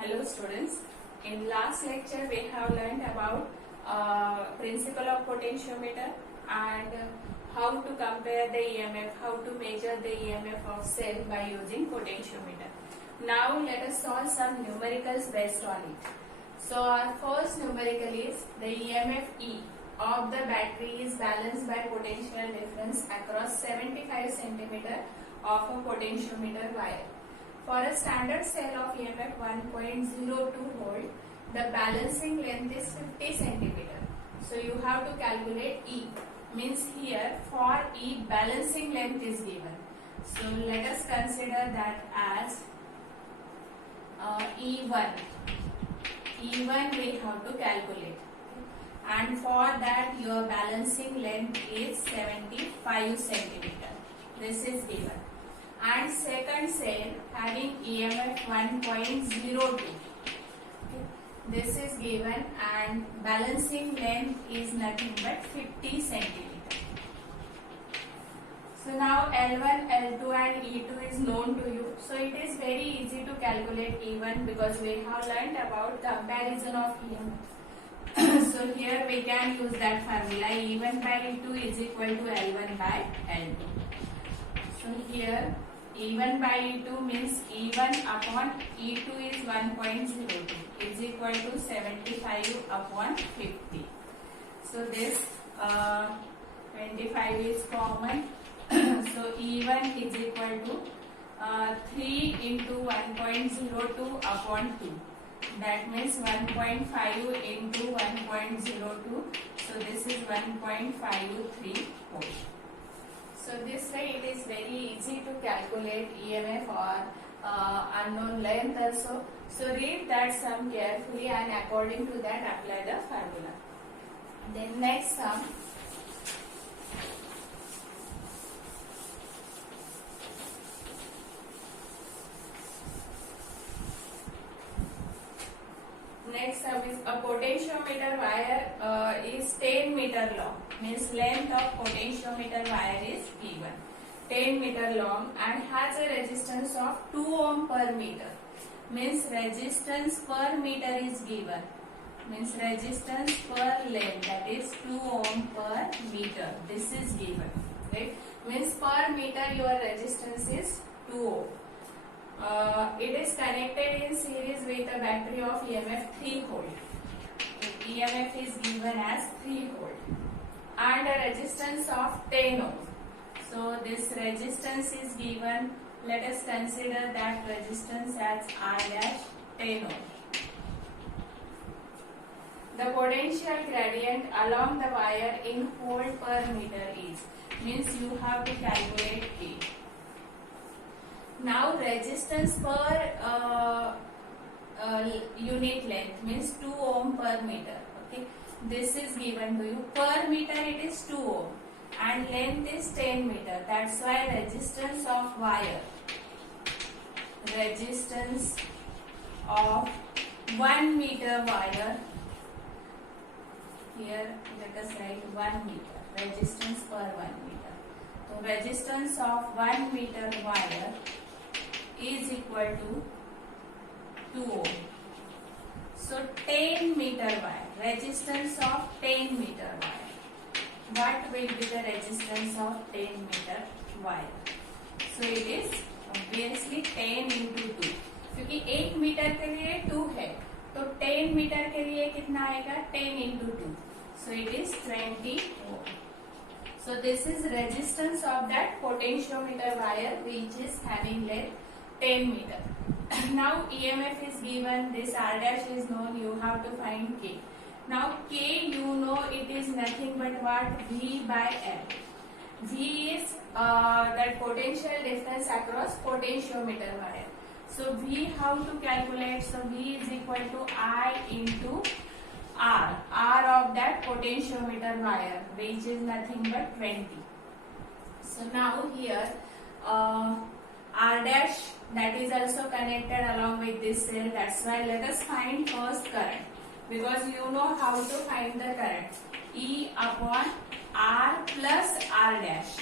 Hello students, in last lecture we have learned about principle of potentiometer and how to compare the EMF, how to measure the EMF of cell by using potentiometer. Now let us solve some numericals based on it. So our first numerical is the EMF E of the battery is balanced by potential difference across 75 centimeter of a potentiometer wire. For a standard cell of EMF 1.02 volt, the balancing length is 50 centimeter. So you have to calculate E. Means here for E balancing length is given. So let us consider that as E1. E1 we have to calculate. And for that your balancing length is 75 centimeter. This is given. And second cell having EMF 1.02. This is given and balancing length is nothing but 50 centimeter. So now L1, L2 and E2 is known to you. So it is very easy to calculate E1 because we have learnt about comparison of EMF. So here we can use that formula. E1 by E2 is equal to L1 by L2. So here E1 by E2 means E1 upon E2 is 1.02 is equal to 75 upon 50. So this 25 is common. So E1 is equal to 3 into 1.02 upon 2. That means 1.5 into 1.02. So this is 1.53 volt. So this way it is very easy to calculate EMF or unknown length also. So read that sum carefully and according to that apply the formula. Then next sum. Next sum is a potentiometer wire is 10 meter long. Means length of potentiometer wire is given 10 meter long and has a resistance of 2 ohm per meter. Means resistance per meter is given. Means resistance per length, that is 2 ohm per meter. This is given. Right? Means per meter your resistance is 2 ohm. It is connected in series with a battery of EMF 3 volt. EMF is given as 3 volt and a resistance of 10 ohm. So this resistance is given. Let us consider that resistance as R dash 10 ohm. The potential gradient along the wire in volt per meter is, means you have to calculate it. Now resistance per unit length means 2 ohm per meter. Okay, this is given to you. Per meter it is 2 ohm and length is 10 meter. That's why resistance of wire, resistance of 1 meter wire. Here let us write 1 meter. Resistance per 1 meter. So resistance of 1 meter wire is equal to 2 ohm. So 10 meter wire, resistance of 10 meter wire. What will be the resistance of 10 meter wire? So it is obviously 10 into 2. क्योंकि 1 metre के लिए 2 है, तो 10 metre के लिए कितना आएगा? 10 into 2. So it is 20 ohm. So this is resistance of that potentiometer wire which is having length 10 meter. Now EMF is given, this R dash is known, you have to find K. Now K you know it is nothing but what? V by L. V is that potential difference across potentiometer wire. So V how to calculate? So V is equal to I into R. R of that potentiometer wire which is nothing but 20. So now here R dash that is also connected along with this cell. That's why let us find first current. Because you know how to find the current. E upon R plus R dash.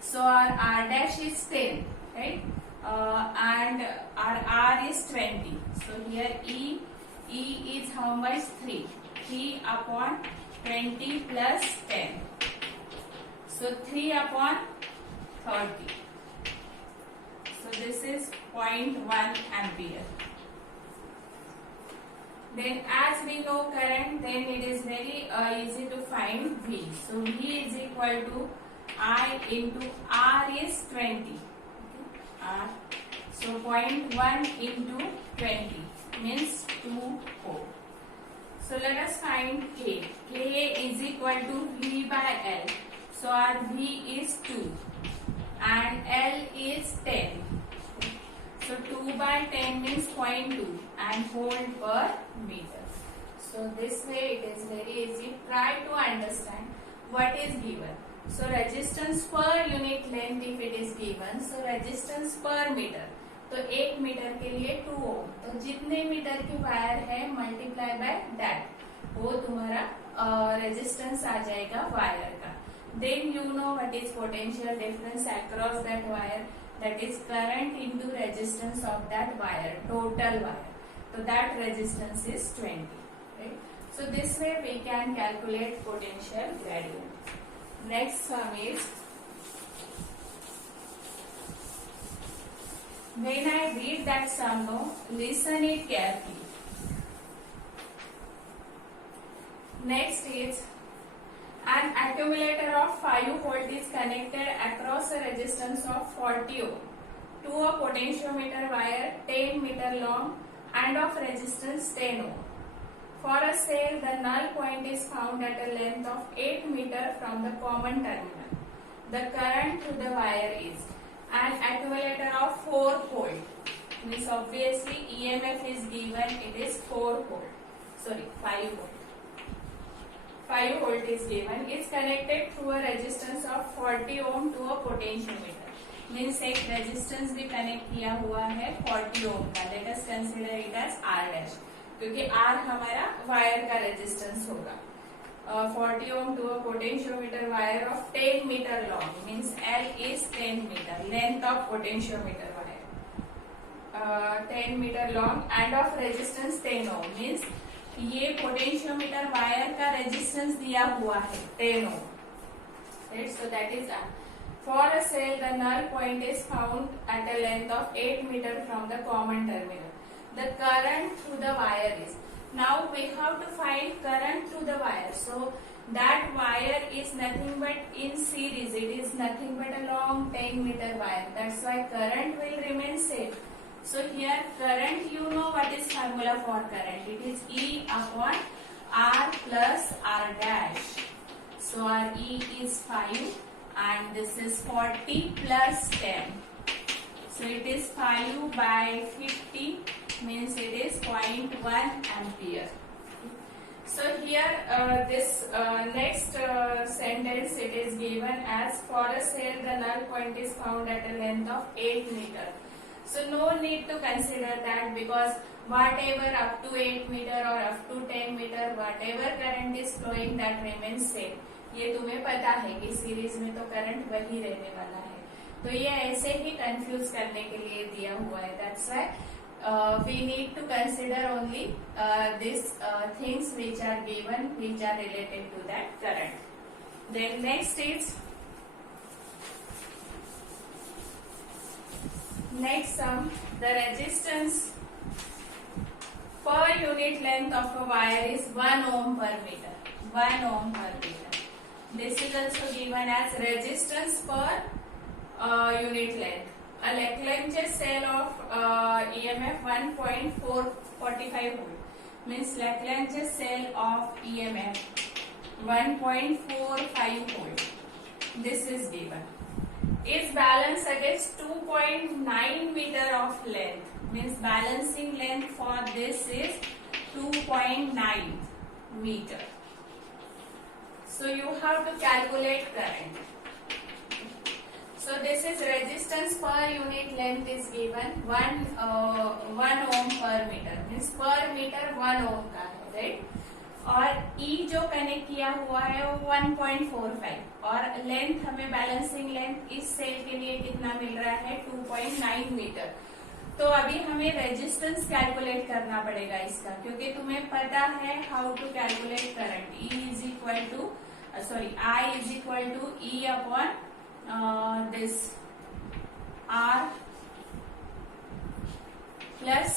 So our R dash is 10. Right? and our R is 20. So here E is how much? 3. 3 upon 20 plus 10. So 3 upon 30. So this is 0.1 ampere. Then as we know current, then it is very easy to find V. So V is equal to I into R is 20. R. So 0.1 into 20 means 2 ohm. So let us find K. K is equal to V by L. So our V is 2 and L is 10. So 2 by 10 means 0.2 and volt per meter. So this way it is very easy. Try to understand what is given. So resistance per unit length if it is given. So resistance per meter. तो 1 metre के लिए 2 ओम. तो जितने metre की wire है multiply by that, वो तुम्हारा resistance आ जाएगा वायर का. Then you know what is potential difference across that wire. That is current into resistance of that wire, total wire. So that resistance is 20. Right? So this way we can calculate potential gradient. Next one is, when I read that sum, listen it carefully. Next is, an accumulator of 5 volt is connected across a resistance of 40 ohm to a potentiometer wire 10 meter long and of resistance 10 ohm. For a cell, the null point is found at a length of 8 meter from the common terminal. The current through the wire is an accumulator of 4 volt. Means obviously EMF is given, it is 5 volt. 5 volt is given. It's connected through a resistance of 40 ohm to a potentiometer. Means एक resistance भी connect किया हुआ है 40 ohm का. Let us consider it as R dash. क्योंकि R हमारा wire का resistance होगा. 40 ohm to a potentiometer wire of 10 meter long. Means L is 10 meter. Length of potentiometer wire. 10 meter long and of resistance 10 ohm. Means ये potentiometer wire का resistance दिया हुआ है 10 ओम. Right? So that is R. For a cell, the null point is found at a length of 8 meter from the common terminal. The current through the wire is. Now we have to find current through the wire. So that wire is nothing but in series. It is nothing but a long 10 meter wire. That's why current will remain same. So here current, you know what is formula for current. It is E upon R plus R dash. So our E is 5 and this is 40 plus 10. So it is 5 by 50 means it is 0.1 ampere. So here this next sentence it is given as, for a cell the null point is found at a length of 8 meter. So no need to consider that, because whatever up to 8 meter or up to 10 meter, whatever current is flowing, that remains same. ये तुम्हें पता है कि series में तो current वही रहने वाला है. तो ये ऐसे ही कंफ्यूज करने के लिए दिया हुआ है. That's why we need to consider only these things which are given, which are related to that current. Then next is, next sum, the resistance per unit length of a wire is 1 ohm per meter. 1 ohm per meter. This is also given as resistance per unit length. A Leclanché cell of EMF 1.445 volt means Leclanché cell of EMF 1.45 volt. This is given. Is balanced against 2.9 meter of length. Means balancing length for this is 2.9 meter. So you have to calculate current. So this is resistance per unit length is given 1 ohm per meter. Means per meter 1 ohm का है, right? और ई जो connect किया हुआ है वो 1.45 और length हमें बैलेंसिंग लेंथ इस सेल के लिए कितना मिल रहा है 2.9 मीटर। तो अभी हमें रेजिस्टेंस कैलकुलेट करना पड़ेगा इसका, क्योंकि तुम्हें पता है how to calculate current. I is equal to E upon this R plus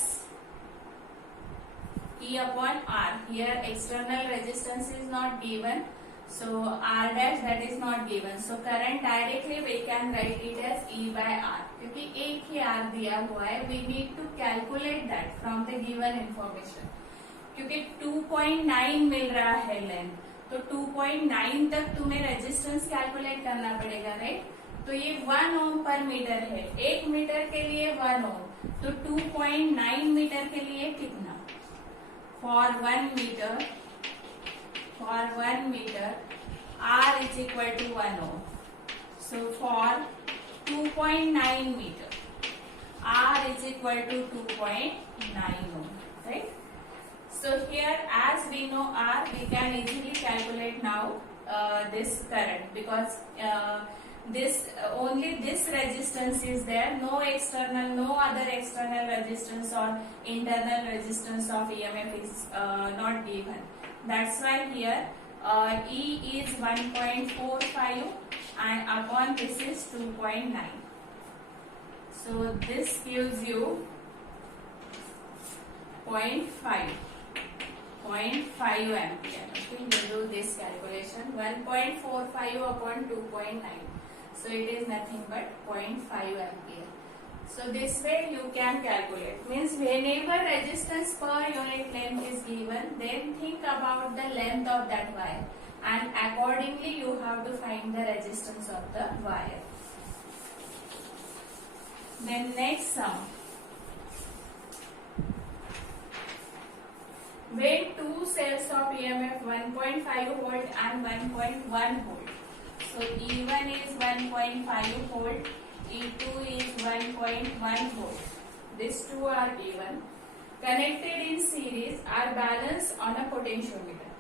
E upon R. Here external resistance is not given, so R dash that is not given. So current directly we can write it as E by R. क्योंकि एक ही R दिया हुआ है, we need to calculate that from the given information. क्योंकि 2.9 मिल रहा है length, तो 2.9 तक तुम्हें रेजिस्टेंस कैलकुलेट करना पड़ेगा, राइट? तो ये 1 ओम पर मीटर है, 1 मीटर के लिए 1 ओम, तो 2.9 मीटर के लिए कितना? For 1 meter, R is equal to 1 ohm. So for 2.9 meter, R is equal to 2.9 ohm, right? So here, as we know R, we can easily calculate now this current, because only this resistance is there, no other external resistance or internal resistance of EMF is not given. That's why here E is 1.45 and upon this is 2.9. So this gives you 0.5 ampere. Okay, you do this calculation, 1.45 upon 2.9. So it is nothing but 0.5 ampere. So this way you can calculate. Means whenever resistance per unit length is given, then think about the length of that wire, and accordingly you have to find the resistance of the wire. Then next sum. When two cells of EMF 1.5 volt and 1.1 volt. So E1 is 1.5 volt, E2 is 1.1 volt. These two are given. Connected in series are balanced on a potentiometer.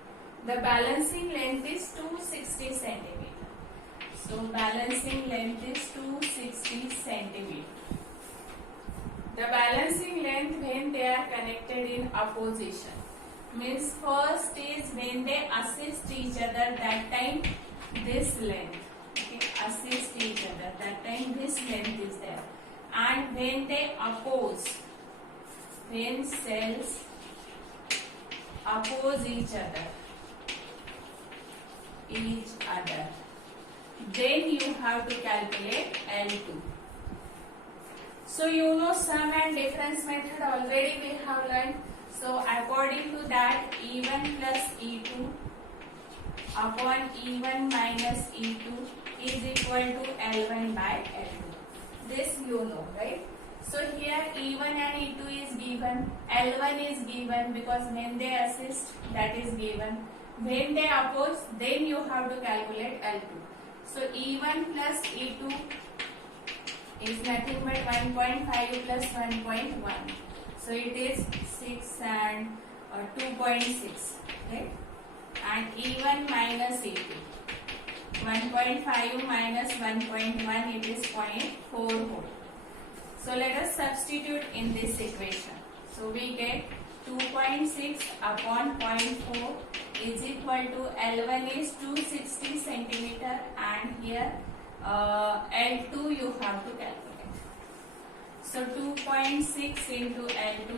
The balancing length is 260 cm. So balancing length is 260 cm. The balancing length when they are connected in opposition. Means first is when they assist each other, that time this length, okay, assist each other, that time this length is there. And when they oppose, when cells oppose each other, then you have to calculate L2. So you know sum and difference method already we have learned. So according to that, E1 plus E2 upon E1 minus E2 is equal to L1 by L2. This you know, right? So here E1 and E2 is given, L1 is given because when they assist, that is given. When they oppose, then you have to calculate L2. So E1 plus E2 is nothing but 1.5 plus 1.1. So it is 6 and 2.6, right? And E1 minus E2. 1.5 minus 1.1, it is 0.4 volt. So let us substitute in this equation. So we get 2.6 upon 0.4 is equal to L1 is 260 centimeter and here L2 you have to calculate. So 2.6 into L2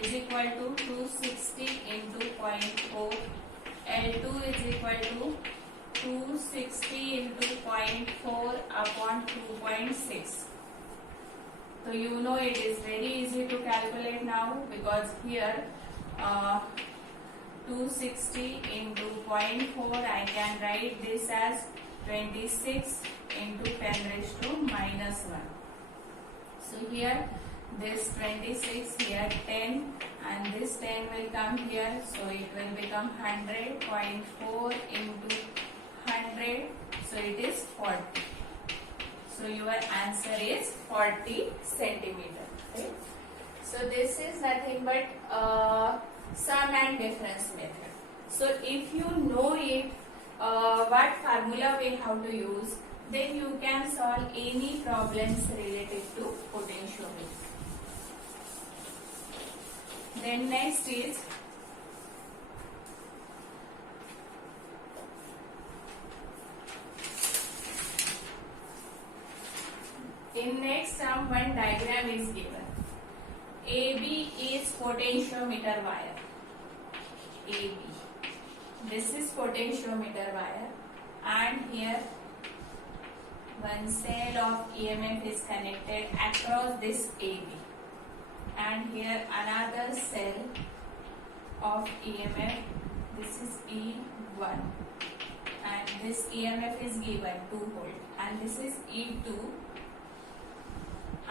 is equal to 260 into 0.4. L2 is equal to 260 into 0.4 upon 2.6. So you know it is very easy to calculate now because here 260 into 0.4 I can write this as 26 into 10 raised to minus 1. So here this 26, here 10 and this 10 will come here. So it will become 100.4 into 100. So it is 40. So your answer is 40 centimeter. Okay? So this is nothing but sum and difference method. So if you know it, what formula we have to use, then you can solve any problems related to potentiometer. Then next is in next term one diagram is given. AB is potentiometer wire. AB. This is potentiometer wire, and here one cell of EMF is connected across this AB, and here another cell of EMF. This is E1, and this EMF is given 2 volt, and this is E2,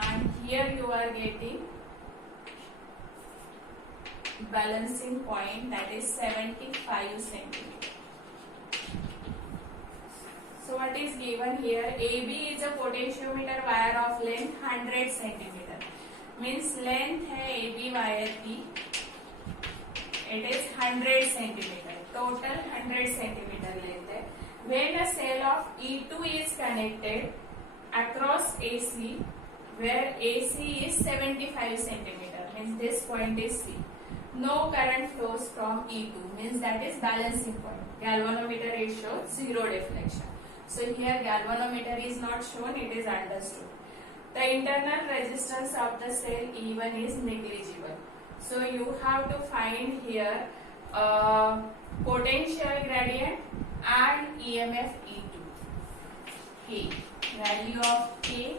and here you are getting balancing point, that is 75 centimeter. So what is given here? AB is a potentiometer wire of length 100 centimeter. Means length है AB wire की, it is 100 centimeter. Total 100 centimeter length है. When a cell of E2 is connected across AC, where AC is 75 centimeter, means this point is C. No current flows from E2, means that is balancing point. Galvanometer it shows zero deflection. So here galvanometer is not shown, it is understood. The internal resistance of the cell E1 is negligible. So you have to find here potential gradient and EMF E2. K, value of K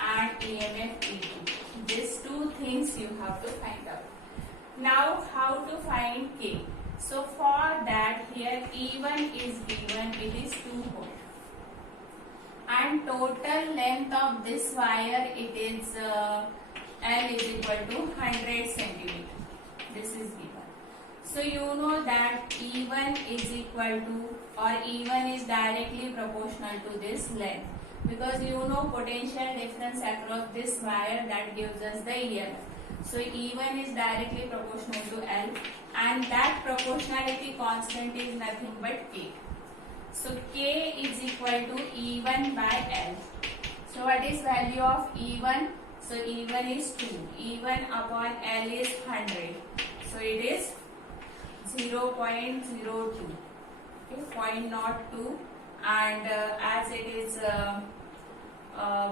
and EMF E2. These two things you have to find out. Now how to find K? So for that here E1 is given, it is 2 volt. And total length of this wire, it is L is equal to 100 centimeter. This is given. So you know that E1 is equal to, or E1 is directly proportional to this length, because you know potential difference across this wire, that gives us the EMF. So E1 is directly proportional to L, and that proportionality constant is nothing but K. So K is equal to E1 by L. So what is value of E1? So E1 is 2. E1 upon L is 100. So it is 0.02. Okay, 0.02, and as it is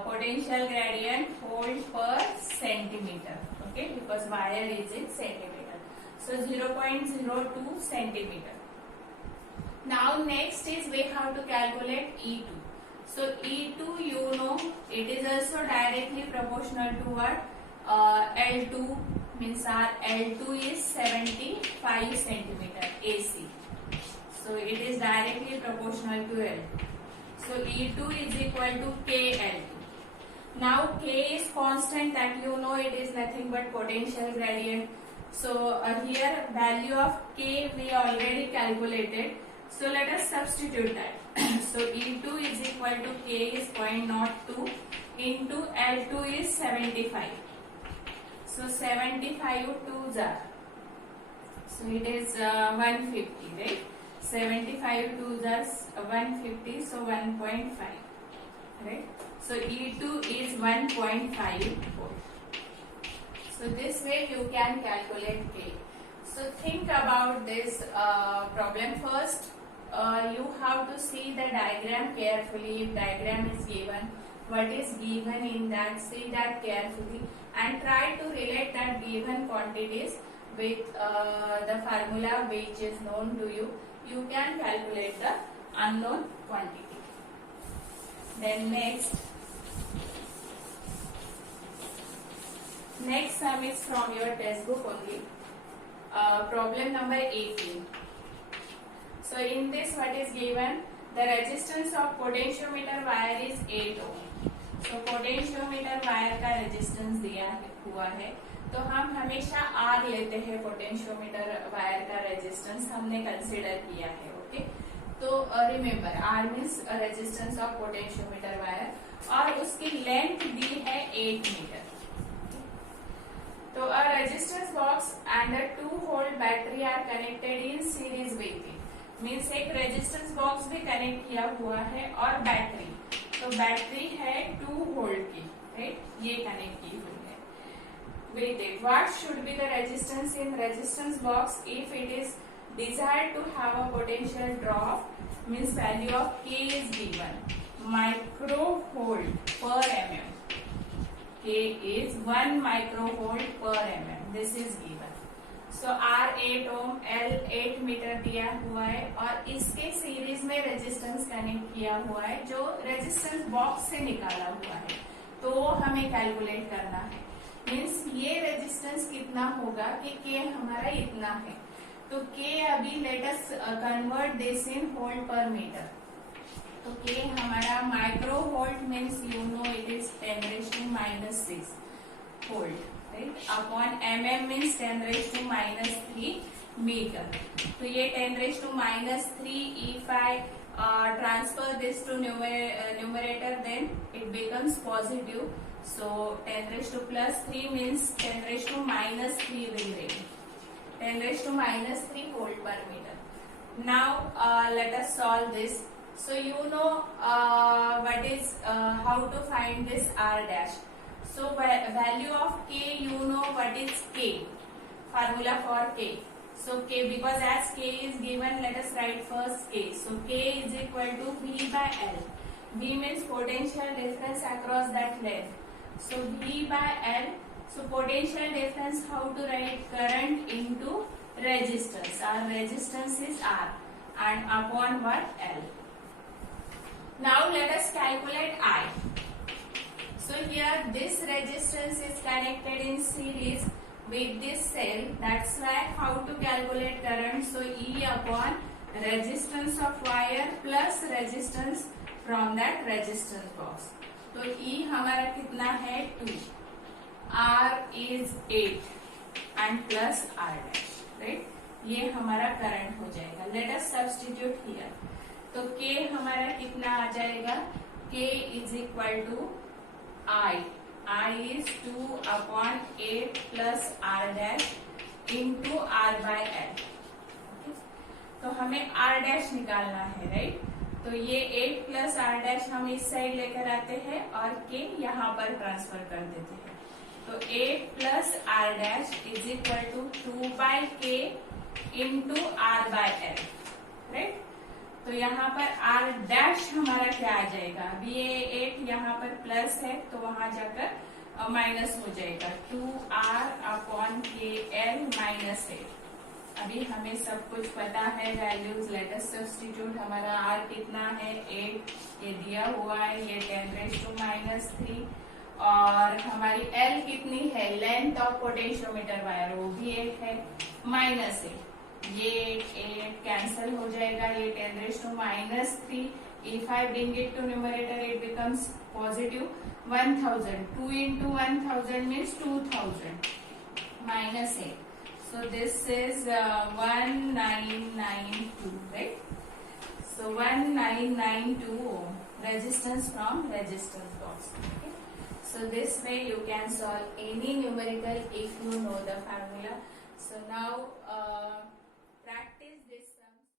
potential gradient volt per centimeter. Okay, because wire is in centimeter. So 0.02 centimeter. Now next is we have to calculate E2. So E2, you know, it is also directly proportional to what? L2, means our L2 is 75 centimeter AC. So it is directly proportional to L. So E2 is equal to KL2. Now K is constant, that you know it is nothing but potential gradient. So here value of K we already calculated. So let us substitute that. So E2 is equal to K is 0.02 into L2 is 75. So 75 2s are. So it is 150, right? 75 2s are 150, so 1.5, right? So E2 is 1.5 volt. So this way you can calculate K. So think about this problem first. You have to see the diagram carefully. If diagram is given, what is given in that, see that carefully and try to relate that given quantities with the formula which is known to you. You can calculate the unknown quantity. Then next sum is from your textbook only. Problem number 18. So in this what is given? The resistance of potentiometer wire is 8 ohm. So potentiometer wire का resistance दिया हुआ है, तो हम हमेशा R लेते हैं potentiometer wire का resistance हमने consider किया है, ओके? तो remember R means resistance of potentiometer wire और उसकी length दी है 8 मीटर. तो a resistance box and a 2-volt battery are connected in series with it. Means एक रेजिस्टेंस बॉक्स भी कनेक्ट किया हुआ है और बैटरी, तो बैटरी है 2 वोल्ट की, राइट, ये कनेक्ट की हुई है with it. What should be the resistance in resistance box if it is desired to have a potential drop? Means value of K is given microvolt per mm. K is 1 microvolt per mm. This is given. So R 8 ohm, L 8 metre दिया हुआ है और इसके series में resistance connect किया हुआ है जो रेजिस्टेंस बॉक्स से निकाला हुआ है, तो हमें कैलकुलेट करना है. मीन्स ये रेजिस्टेंस कितना होगा कि K हमारा इतना है, तो K अभी let us convert this in volt per metre. तो K हमारा micro volt means you know it is 10⁻⁻6 volt, right, upon mm means 10⁻⁻3 metre. तो ये 10⁻⁻3 if I transfer this to numerator then it becomes positive. So 10⁻+3 means 10⁻⁻3 will remain. 10⁻⁻3 volt per meter. Now let us solve this. So you know what is how to find this R dash. So value of K, you know what is K, formula for K. So K, because as K is given, let us write first K. So K is equal to V by L. V means potential difference across that length. So V by L. So potential difference, how to write? Current into resistance. Our resistance is R and upon what? L. Now let us calculate I. So here this resistance is connected in series with this cell. That's why how to calculate current? So E upon resistance of wire plus resistance from that resistance box. तो E हमारा कितना है 2, R is 8 and plus R dash, right? ये हमारा current हो जाएगा. Let us substitute here. तो K हमारा कितना आ जाएगा? K is equal to I is 2 upon 8 plus R dash into R by L. Okay? तो हमें R dash निकालना है, राइट? तो ये 8 plus R dash हम इस साइड लेकर आते हैं और K यहाँ पर ट्रांसफर कर देते हैं. तो 8 plus R dash is equal to 2 by K into R by L, right? तो यहाँ पर R डैश हमारा क्या आ जाएगा? अभी ये 8 यहाँ पर प्लस है तो वहां जाकर माइनस हो जाएगा. 2R upon KL minus 8. अभी हमें सब कुछ पता है वैल्यूज. Let us substitute. हमारा R कितना है 8, ये दिया हुआ है, ये 10⁻⁻3 और हमारी L कितनी है? लेंथ ऑफ पोटेंशियोमीटर वायर वो भी 8 है, माइनस 8. ये 8 कैंसल हो जाएगा. ये 10⁻⁻3. If I bring it to numerator, it becomes positive 1000. 2 into 1000 means 2000 minus 8. So this is 1992, right? So 1992 ohm resistance from resistance box. Okay? So this way you can solve any numerical if you know the formula. So now